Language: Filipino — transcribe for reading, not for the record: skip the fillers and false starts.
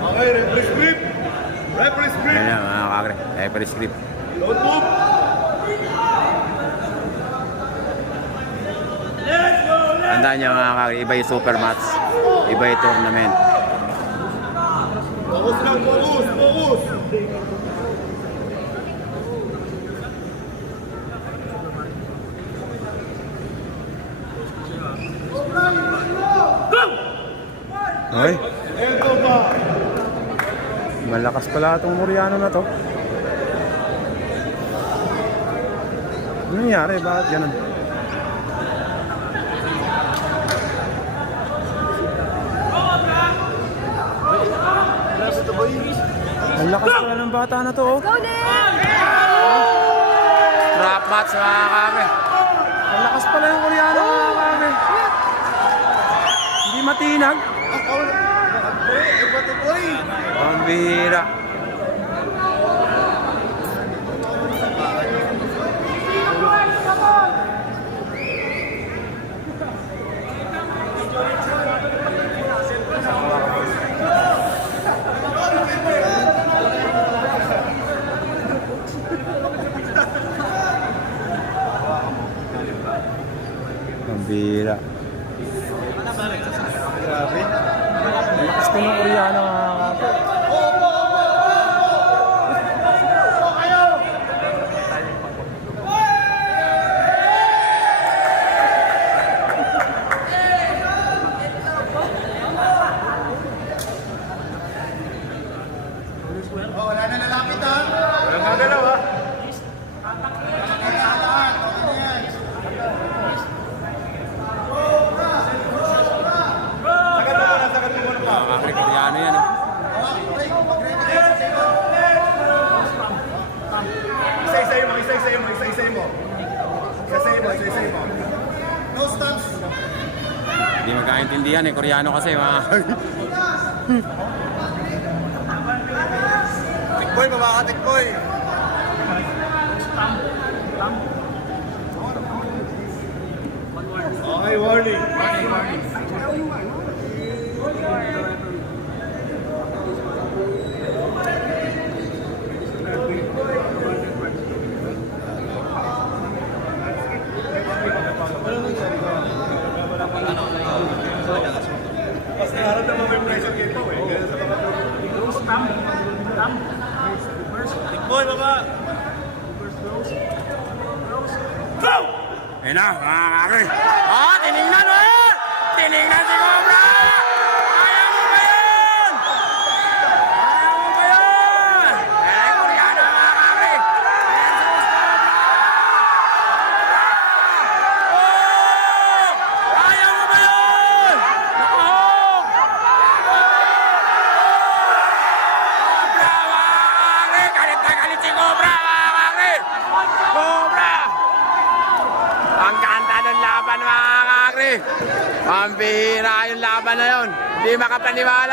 Okay, referee script. Referee script. Ayan na mga kakre. Referee script. Don't move. Tandaan nyo mga kakre. Iba yung super match. Iba yung tournament. Focus lang, focus, focus. Hoy. Ito ba? Malakas pala itong Moriano na to. Ano nangyari? Bakit ganun? Ang lakas pala ng bata na to, oh. Trap match mga kame. Ang lakas pala yung Koreano mga kame. Hindi matinag. Pambira. Pambira. Grabe. Ang lakas ko ng Koreano mga kame. Wala na lalapit ha. Walang gagalaw ha. Sagad mo muna pa. Mga kakre, Koreano yan, oh. Isa-isayin mo, isa-isayin mo, isa-isayin mo. Isa-isayin mo, isa-isayin mo. No stumps. Hindi magkaintindihan eh, Koreano kasi mga Tikboy, baba ka, tikboy. Okay, warning. Mas nararamdaman mo yung pressure kay Pao eh. Kaya sa mga tikboy, baba. Go! ayun na, mga kakre. Ah, tinignan mo eh! Tinignan si Cobra! Ayaw mo ba yun? Ayaw mo ba yun? Eh, Koreano mga kakre! Ayan si Cobra! Oh! Ayaw mo ba yun? Nakahog! Cobra mga kakre! Galit na galit si Cobra mga kakre! Cobra! Ang ganda ng laban mga kakre. Pambihira yung laban na yun. Hindi makapaniwala.